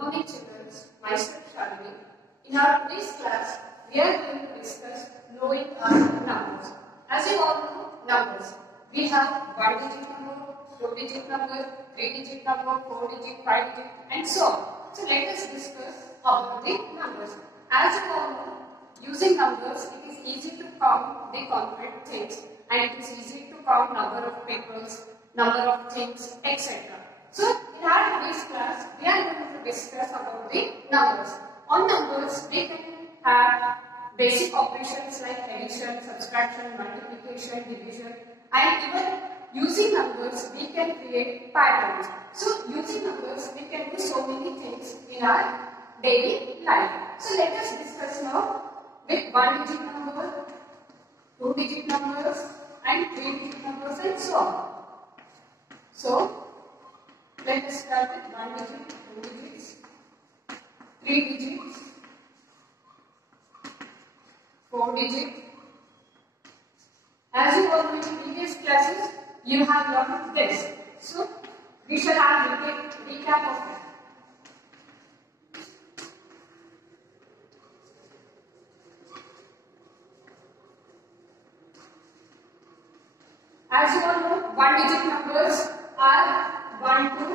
morning children, myself Shalini. In our today's class, we are going to discuss knowing our numbers. As you all know, numbers. We have 1-digit number, 2-digit number, 3-digit number, 4-digit, 5-digit and so on. So let us discuss about the numbers. As you all know, using numbers, it is easy to count the concrete things and it is easy to count number of peoples, number of things, etc. So in our today's class, we are going to discuss about the numbers. On numbers, we can have basic operations like addition, subtraction, multiplication, division, and even using numbers, we can create patterns. So using numbers, we can do so many things in our daily life. So let us discuss now with 1-digit number, 2-digit numbers, and 3-digit numbers, and so on. So let us start with 1 digit, 2 digits, 3 digits, 4 digits. As you all know in previous classes, you have learned this. So we shall have a recap of it. As you all know, 1-digit numbers are 1 to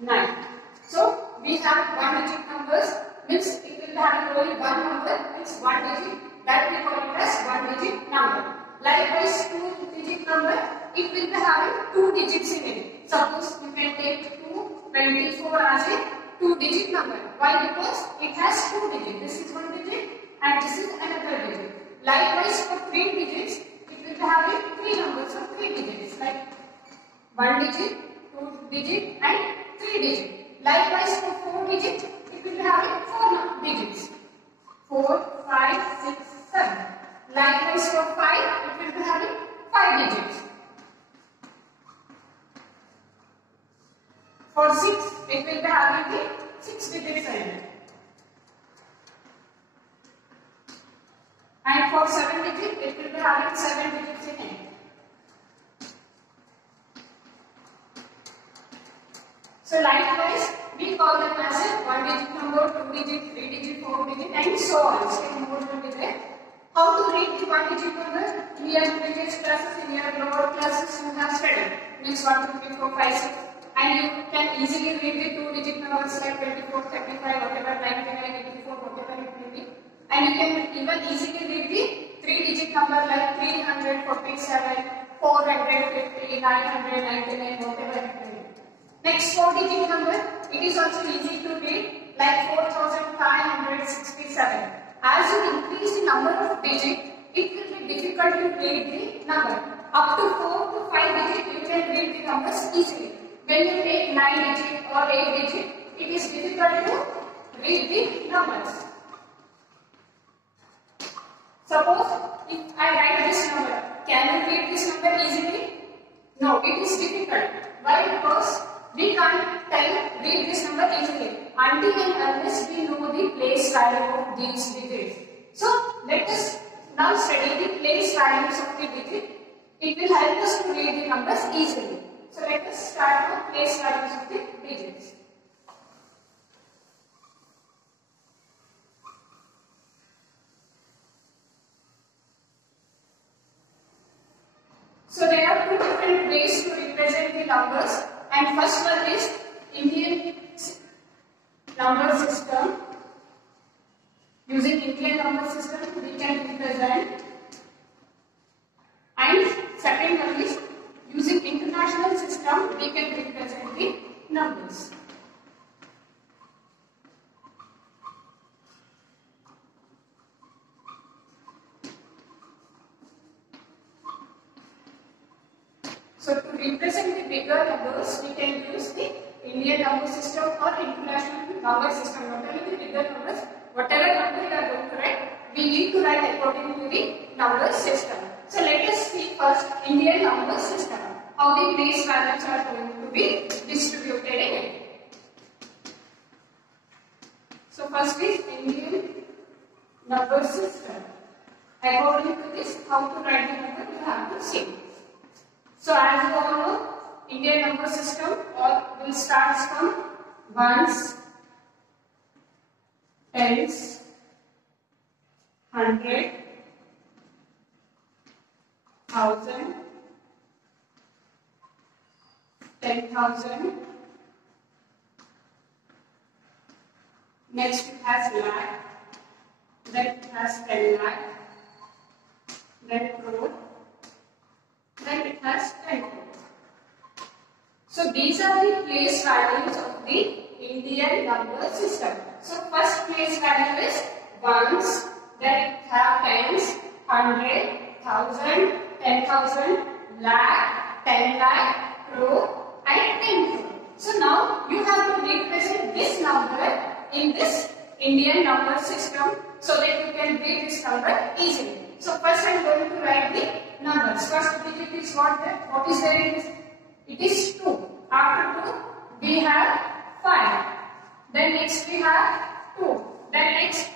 9. So we have 1-digit numbers, means it will have only one number, means 1 digit, that we call it as 1-digit number. Likewise, 2-digit number, it will be having 2 digits in it. Suppose you can take 224 as a 2-digit number. Why? Because it has 2 digits. This is 1 digit and this is another digit. Likewise, for 3 digits, it will be having 3 numbers of 3 digits, like 1 digit, 2 digit and 3 digit. Likewise, for 4 digit, it will be having 4 digits. 4, 5, 6, 7. Likewise, for 5, it will be having 5 digits. For 6, it will be having the 6 digits in it. And for 7 digit, it will be having 7 digits in it. So likewise, we call them as a 1-digit number, 2-digit, 3-digit, 4-digit and so on. Same more will be there. How to read the 1-digit number? In your previous classes, in your lower classes, you have studied. Means 1, 2, 3, 4, 5, 6. And you can easily read the 2-digit numbers like 24, 35, whatever, 99, 84, whatever it may be. And you can even easily read the 3-digit number like 347, 450, 999, whatever it may be. Next 4-digit number, it is also easy to read like 4567. As you increase the number of digits, it will be difficult to read the number. Up to 4 to 5 digits, you can read the numbers easily. When you take 9 digit or 8 digit, it is difficult to read the numbers. Suppose if I write this number, can you read this number easily? No, it is difficult. Why? Because we can't read this number easily until and unless we know the place value of these digits. So let us now study the place values of the digit. It will help us to read the numbers easily. So let us start with place values of the digits. So there are 2 different ways to represent the numbers. And first one is Indian number system. Using Indian number system, we can represent. And second one is using international system, we can represent the numbers. So to represent the bigger numbers, we can use the Indian number system or international number system. Whatever the bigger numbers, whatever number we are going to write, we need to write according to the number system. So let us see first Indian number system. How the place values are going to be distributed in it. So first is Indian number system. According to this, how to write the number, you have to see. So as you all know, Indian number system will start from ones, tens, 100, 1000, 10,000. Next it has lakh, then it has 10 lakh, then crore, then it has 10 crore. So these are the place values of the Indian number system. So first place value is ones, then it has tens, 100, 1000, 10,000, lakh, 10 lakh, crore and 10 crore. So now you have to represent this number in this Indian number system so that you can read this number easily. So first I am going to write the numbers. First digit is what is there in this? It is 2. After 2 we have 5. Then next we have 2. Then next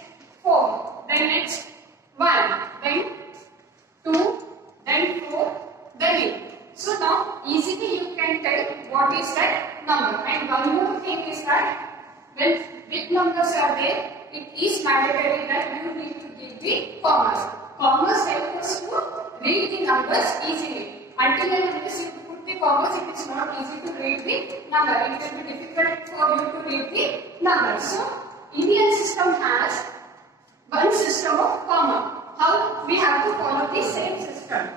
4. Then next 1. Then 2. Then 4. Then 8. So now easily you can tell what is that number. And one more thing is that when big numbers are there, it is mandatory that you need to give the commas. Commas help us to read the numbers easily. Until and unless you put the commas, it is not easy to read the number. It will be difficult for you to read the number. So, Indian system has one system of comma. How we have to follow the same system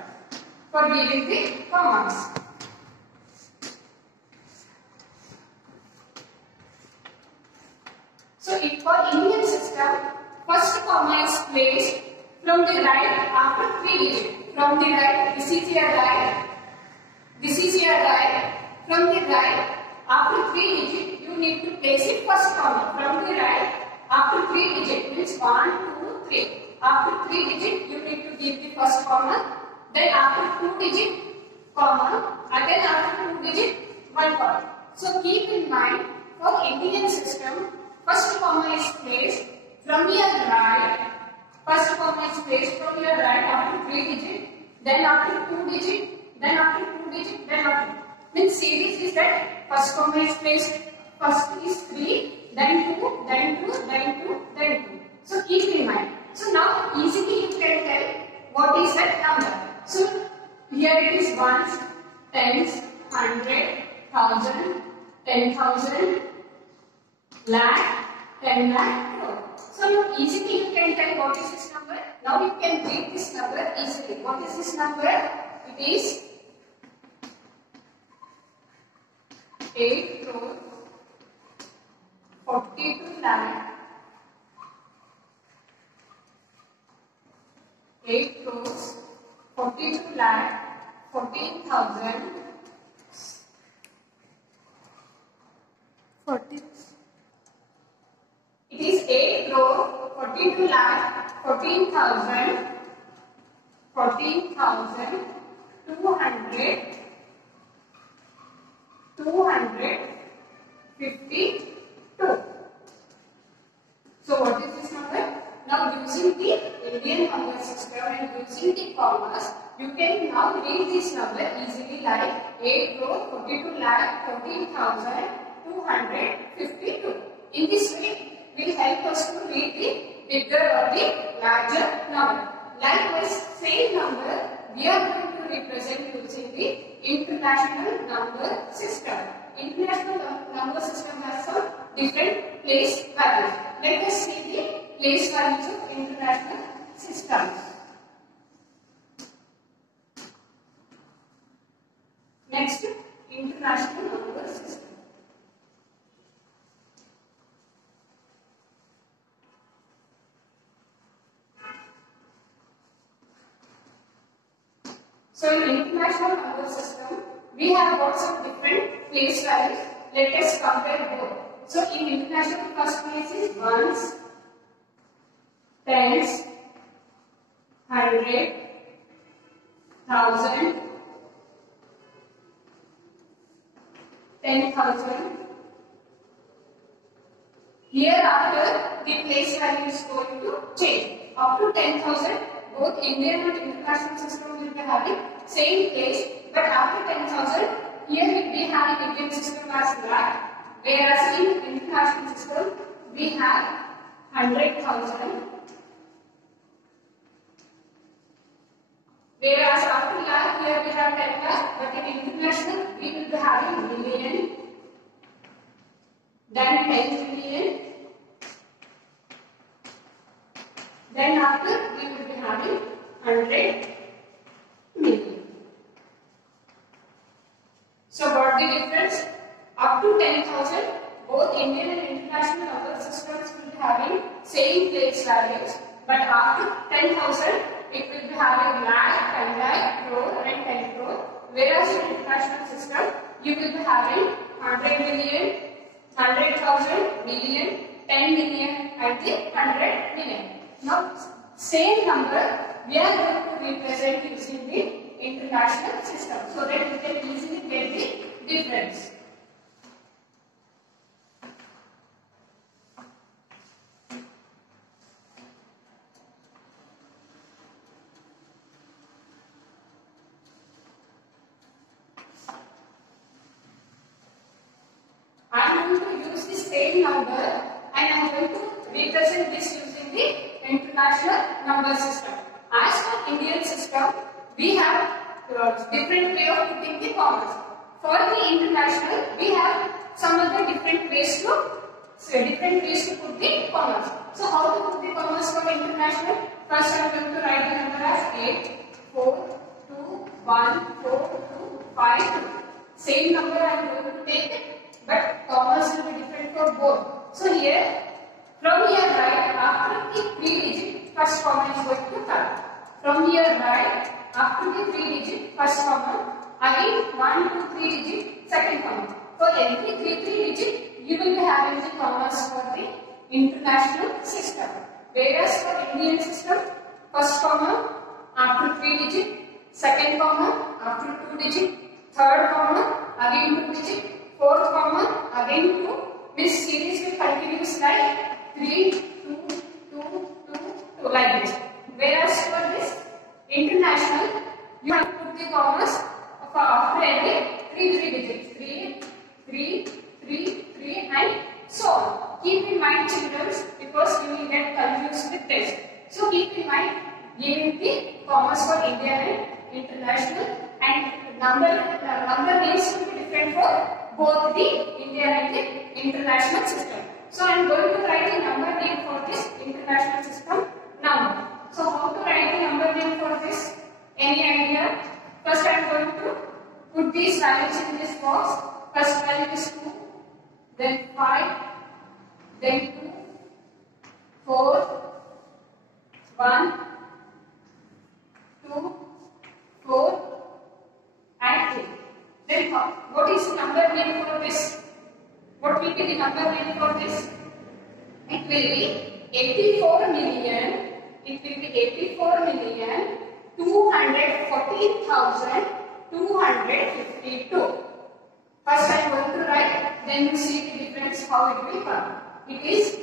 for giving the commas. So, for Indian system, first comma is placed from the right after 3 digits. From the right, this is your right. This is your right. From the right, after 3 digits, you need to place the first comma. From the right, after 3 digits means 1, 2, 3. After 3 digits, you need to give the first comma. Then after 2 digits, comma. Again after 2 digits, 1 comma. So keep in mind, for Indian system, first comma is placed from your right. First comma is placed from your right after 3 digits, then after 2 digits, then after 2 digits, then after. Means series is that first comma is placed, first is 3, then 2, then 2, then 2, then 2. So keep in mind. So now easily you can tell what is that number. So here it is ones, tens, 100, 1000, 10,000, lakh, 10 lakh, crore. So now easily you can tell what is this number. Now you can read this number easily. What is this number? It is 8 crore 42 lakh 8 crores 42 lakh 14,000 40. It is 8 crore 42 lakh 14,000 252. So what is this number? Now using the Indian number system and using the commas, you can now read this number easily like 8 crore 42 lakh 14,252. In this way, will help us to read the bigger or the larger number. Likewise, same number we are going to represent using the international number system. International number system has some different place values. Let us see the place values of international systems. Next, international number system. So in international number system, we have got some different place values. Let us compare both. So in international, first place is ones, tens, 100, 1000, 10,000. Hereafter, the place value is going to change. Up to 10,000, both Indian and international system will be having same place, but after 10,000, here we will be having Indian system as lakh, whereas in international system we have 100,000. Whereas after lakh here we have 10 lakh, but in international we will be having million, then 10 million, then after we will be having 100 million. So what the difference? Up to 10,000, both Indian and international number systems will be having same place values, but after 10,000, it will be having lakh, 10 lakh, crore and 10 crore. Whereas in international system, you will be having 100 million, 100,000, million, 10 million and the 100 million. Now, same number we are going to represent using the international system so that we can easily get the difference. I am going to use the same number and I am going to represent this using the international number system. As for Indian system, we have different way of putting the commas. For the international, we have some other different ways to put the commas. So how to put the commas for international? First I am going to write the number as 8, 4, 2, 1, 4, 2, 5, 2. Same number I am going to take it, but commas will be different for both. So here, from here right, after the 3-digit first comma is going to come. From here right, after the 3-digit first comma, again 1, 2, 3-digit second comma. For every 3 digit, you will be having the commas for the international system. Whereas for Indian system, first comma after 3-digit, second comma after 2-digit, third comma again 2-digit, fourth comma again 2. This series will continue like 3, 2, 2, 2, 2 like this. Whereas for this international, you have to put the commas after every 3 digits. 3, 3, 3, 3 and so on. Keep in mind children because you will get confused with this. So keep in mind giving the commas for Indian and international, and number names will be different for both the Indian and the international system. So I am going to write the number name for this international system number. So how to write the number name for this? Any idea? First I am going to put these values in this box. First value is 2, then 5, then 2, 4, 1, 2, 4 and 3. Then what is the number name for this? What will be the number name for this? It will be 84 million. It will be 84 million 214,252. First I am going to write, then you see the difference how it will come. It is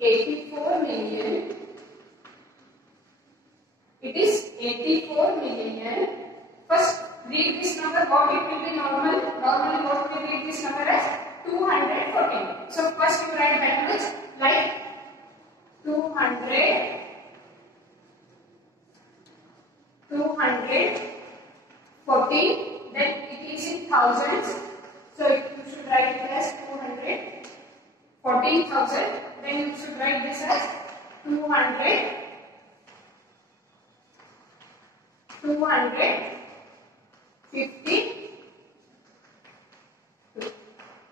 84 million. It is 84 million. First read this number, what it will be normal. Normally what we read this number as 214. So first you write backwards like 214, then it is in thousands. So you should write it as 214,000. Then you should write this as 250.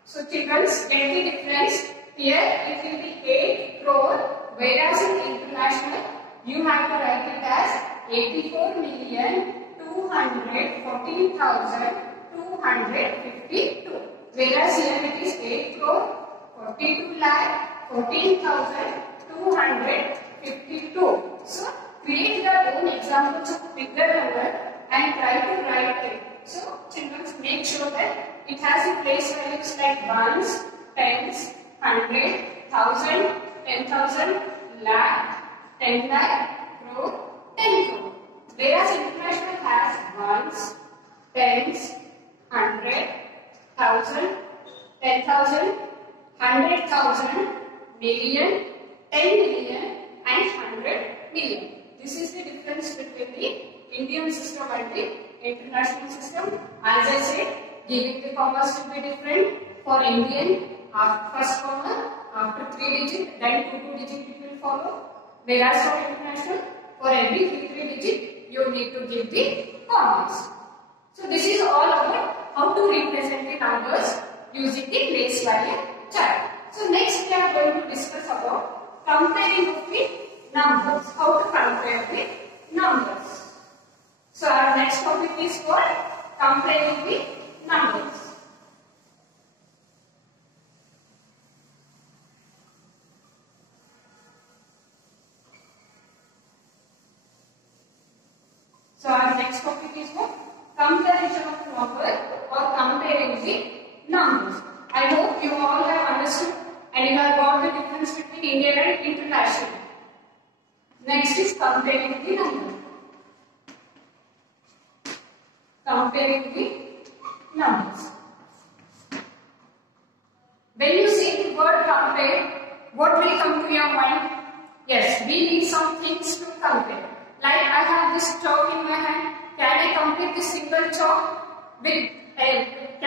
So children, get the difference. Here it will be 8 crore, whereas in international you have to write it as 84,214,252. Whereas here it is 8 crore 42,14,252. So create your own examples of bigger number and try to write it. So children, make sure that it has a place values like ones, tens, 100, 1000, 10,000, lakh, 10 lakh, crore, 10 crore. Whereas international has ones, tens, 100, 1000, 10,000, 100,000, million, 10 million and 100 million. This is the difference between the Indian system and the international system. As I said, giving the commas will be different. For Indian, first comma, after 3 digit, then 2 digit it will follow. Whereas for international, for every 3 digit, you need to give the commas. So this is all about how to represent the numbers using the place value chart. So next we are going to discuss about comparing of the numbers. How to compare the numbers. So our next topic is called comparing the numbers. So our next topic is what? Comparison of number or comparing the numbers. I hope you all have understood and you have got the difference between Indian and international. Next is comparing the numbers. Comparing the numbers. When you see the word compare, what will come to your mind? Yes, we need some things to compare. Like I have this chalk in my hand. Can I compare this single chalk with can I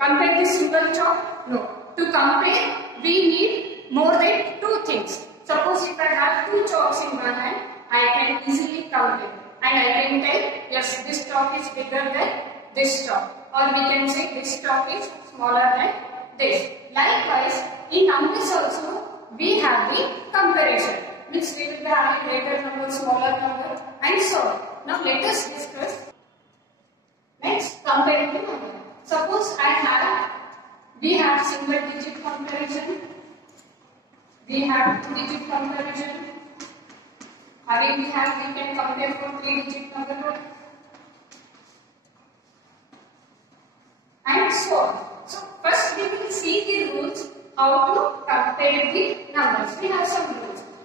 compare this single chalk? No. To compare, we need more than 2 things. Suppose if I have 2 chalks in my hand, I can easily compare. And I can tell, yes, this chalk is bigger than this chalk. Or we can say this chalk is smaller than this. Likewise, in numbers also, we have the comparison. Which we will be having greater number, smaller number and so on. Now let us discuss next comparing the number. Suppose we have single digit comparison, we have 2 digit comparison, we can compare for 3 digit number and so on. So first we will see the rules how to compare the numbers. We have some rules.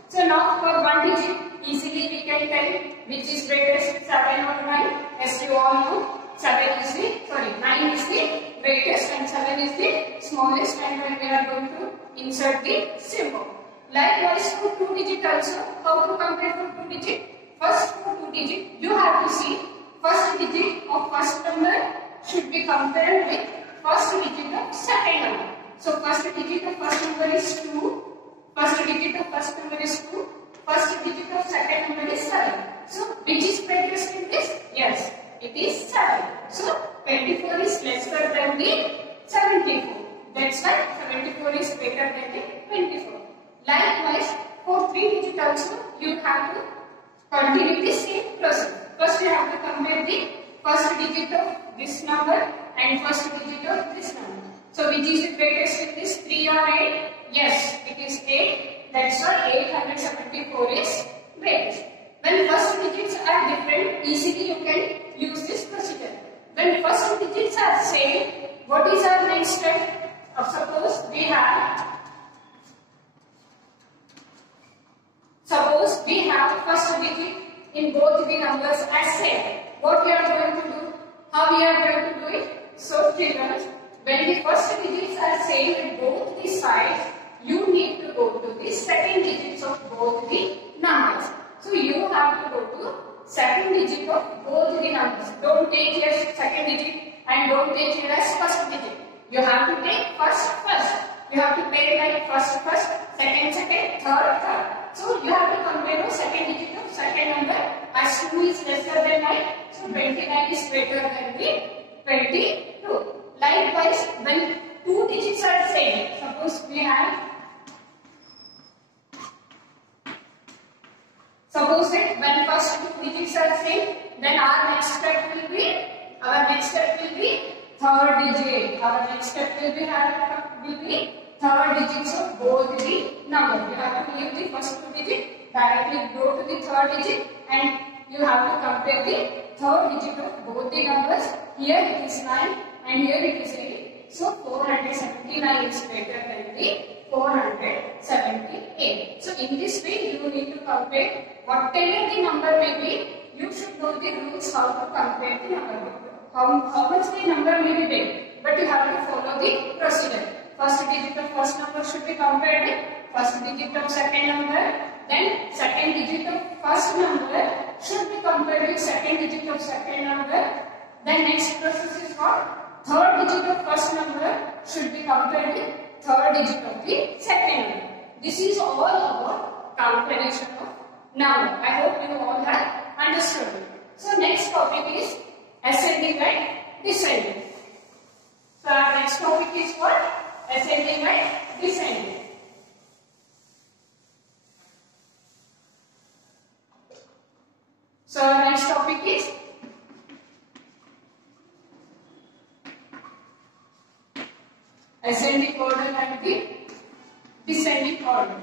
So now for 1 digit, easily we can tell which is greatest, 7 or 9. As you all know, 9 is the greatest and 7 is the smallest, and when we are going to insert the symbol. Likewise for 2 digit also, how to compare for 2 digit? First for 2 digit, you have to see first digit of first number should be compared with first digit of second number. So first digit of first number is 2. First digit of first number is 2. First digit of second number is 7. So which is greatest in this? Yes, it is 7. So 24 is lesser than the 74. That's why 74 is greater than the 24. Likewise, for 3 digit also, you have to continue the same process. First you have to compare the first digit of this number and first digit of this number. So which is the greatest in this, 3 or 8? Yes, it is 8. That's why 874 is greatest. When first digits are different, easily you can use this procedure. When first digits are same, what is our next step? Suppose we have first digit in both the numbers as same. What we are going to do? How we are going to do it? So children, when the first digits are same in both the sides, you need to go to the second digits of both the numbers. So you have to go to second digit of both the numbers. Don't take here second digit and don't take here as first digit. You have to take first. You have to take like first, second, third. So you have to compare the second digit of second number as 2 is lesser than 9. So 29 is greater than the 22. Likewise, when 2 digits are same, suppose we have suppose that when first 2 digits are same, then our next step will be third digit. Our next step will be third digits of both the numbers. You have to leave the first 2 digit, directly go to the third digit, and you have to compare the third digit of both the numbers. Here it is 9 and here it is 8. So 479 is greater than the 478. So in this way you need to compare whatever the number may be. You should know the rules how to compare the number. How much the number may be big. but you have to follow the procedure. First digit of first number should be compared with first digit of second number. Then second digit of first number should be compared with second digit of second number. Then next process is what? Third digit of first number should be compared with third digit of the second number. This is all about comparison of number. I hope you all have understood it. So next topic is ascending and descending. So our next topic is what? Ascending and descending. So our next topic is ascending order and the descending order.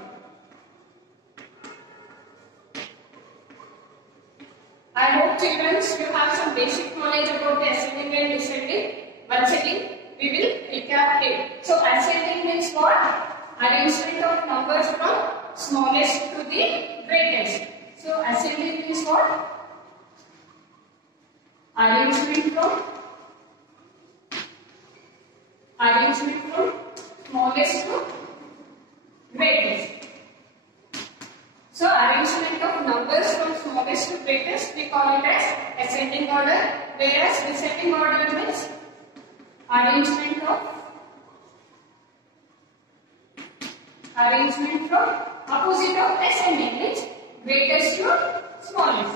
I hope children you have some basic knowledge about the ascending and descending. Once again we will recap it. So ascending means what? Arrangement of numbers from smallest to the greatest. So ascending means what? Arrangement from smallest to greatest. So arrangement of numbers from smallest to greatest we call it as ascending order, whereas descending order means arrangement from opposite of ascending means greatest to smallest.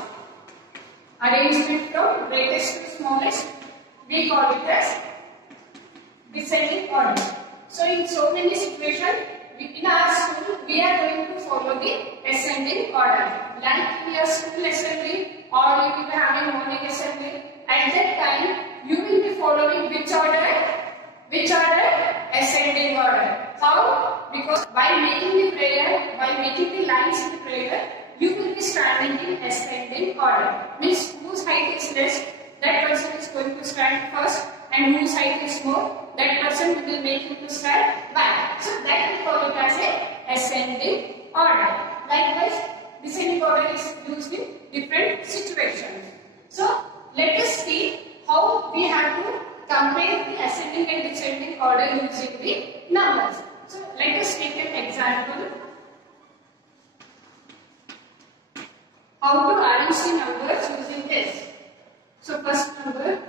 Arrangement from greatest to smallest we call it as descending order. So in so many situations in our school we are going to follow the ascending order. Like in your school assembly or you will be having morning assembly, at that time you will be following which order? Ascending order. How? Because by making the prayer, by making the lines in the prayer, you will be standing in ascending order. Means whose height is less, that person is going to stand first, and whose height is more, that person will make him to stand back. So that we call it as a ascending order. Likewise, descending order is used in different situations. So let us see how we have to compare the ascending and descending order using the numbers. So let us take an example. How to arrange the numbers using this. So first number.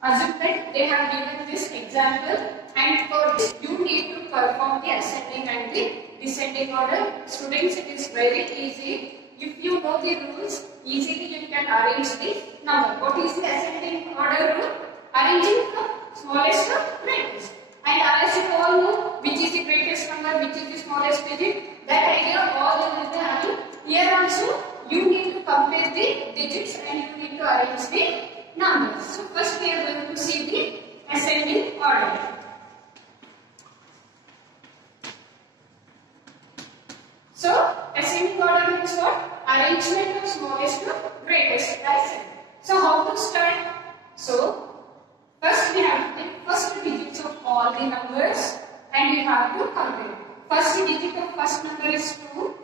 Assume that they have given this example, and for this you need to perform the ascending and the descending order. Students, it is very easy. If you know the rules, easily you can arrange the number. What is the ascending order rule? Arranging from smallest to greatest. And as you all know, which is the greatest number, which is the smallest digit, that idea all you will be having. Here also, you need to compare the digits and you need to arrange the numbers. So first we are going to see the ascending order. So ascending order means what? Arrangement of smallest to greatest. That's it. So how to start? So first we have to take first digits of all the numbers and we have to compare. First digit of first number is 2.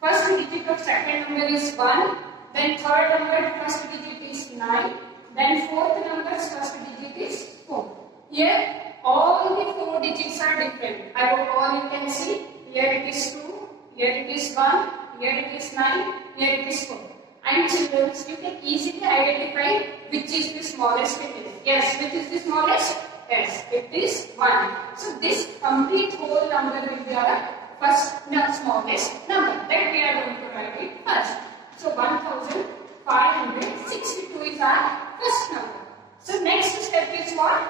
First digit of second number is 1. Then third number first digit is 9. Then fourth number's first digit is 4. Here all the 4 digits are different. I hope all you can see. Here it is 2, here it is 1, here it is 9, here it is 4. And children, you can easily identify which is the smallest digit. Yes, which is the smallest? Yes, it is 1. So this complete whole number will be our first smallest number. That we are going to write it first. So 1562 is our first number. So next step is what?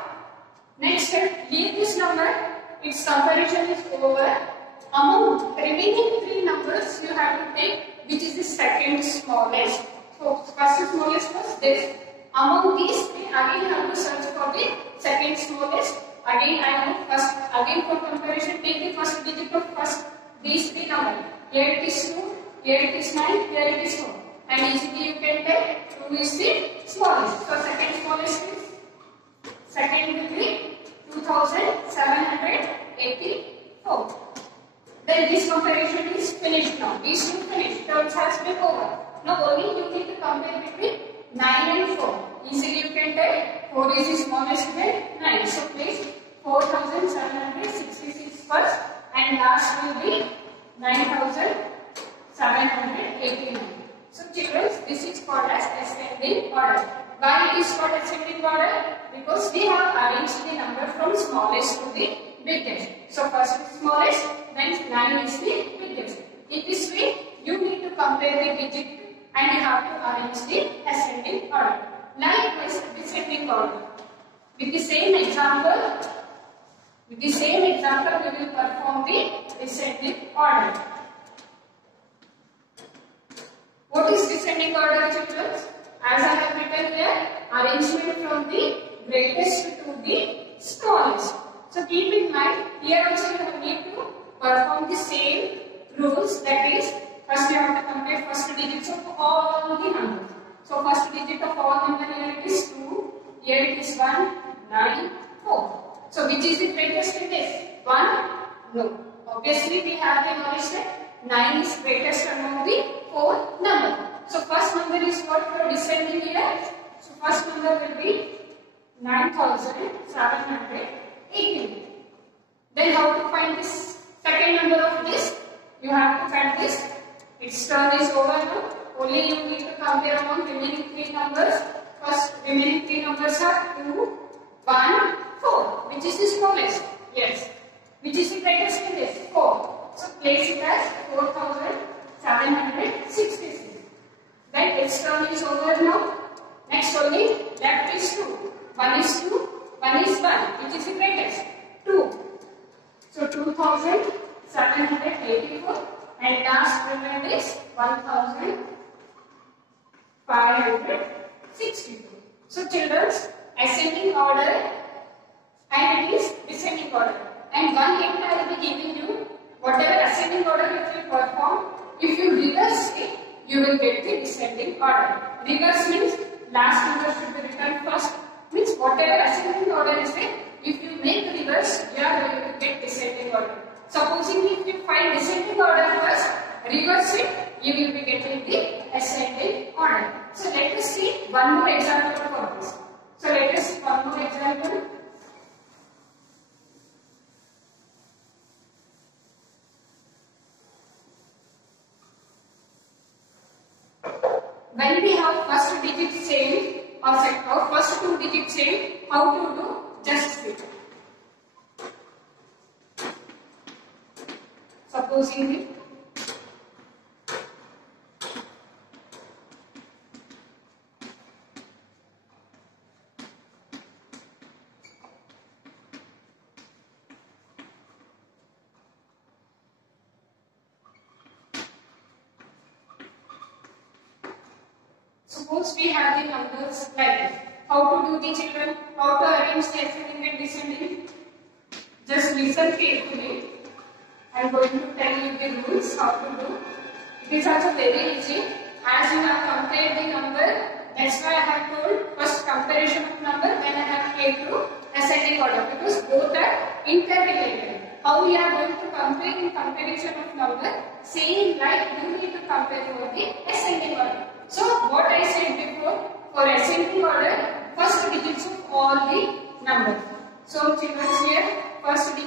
Next step, leave this number. Its comparison is over. Among remaining 3 numbers, you have to take which is the second smallest. So first smallest was this. Among these 3, again you have to search for the second smallest. Again I know first. Again for comparison, take the first digit of first these 3 numbers. Here it is 2, here it is 9, here it is 4. And easily you can take 2 is the smallest. So second smallest is, second will be 2700. These two finished. Terms has been over. Now only you need to compare between 9 and 4. Easily you can take 4 is the smallest than 9. So place 4766 first and last will be 9789. So children, this is called as ascending order. Why it is called ascending order? Because we have arranged the number from smallest to the biggest. So first is smallest, then 9 is the biggest. In this way, you need to compare the digit and you have to arrange the ascending order. Likewise, descending order. With the same example, we will perform the descending order. What is descending order, children? As I have written here, arrangement from the greatest to the smallest. So keep in mind, here also you need to perform the same rules. That is, first you have to compare first digits of all the numbers. So first digit of all numbers here it is 2, here it is 1, 9, 4. So which is the greatest in this? 1? No. Obviously we have the knowledge that 9 is greatest among the 4 number. So first number is what for descending here? So first number will be 9718. Then how to find this second number of this? You have to find this. Its turn is over now. Only you need to compare among remaining 3 numbers. First remaining 3 numbers are 2, 1, 4. Which is the smallest? Yes. Which is the greatest in this? 4. So place it as 4766. Then its turn is over now. Next only left is 2. 1 is 2, 1 is 1. Which is the greatest? 2. So 2784 and last remainder is 1562. So children, ascending order and it is descending order. And one hint I will be giving you, whatever ascending order if you perform, if you reverse it, you will get the descending order. Reverse means last number should be written first. Means whatever ascending order is there, if you make reverse, you are going to get descending order. Supposing if you find descending order first, reverse it, you will be getting the ascending order. So let us see one more example for this. So let us see one more example. When we have first digit same or first 2 digit same, how to do? Just see. Supposing suppose we have the numbers like this. How to do the children? How to arrange the ascending and descending? Just listen carefully. I am going to tell you the rules how to do. It is also very easy. As you have compared the number, that's why I have told first comparison of number, then I have came to ascending order because both are interrelated. How we are going to compare in comparison of number? Same like you need to compare for the ascending order. So what I said before, for ascending order, first digits of all the numbers. So children here, first digit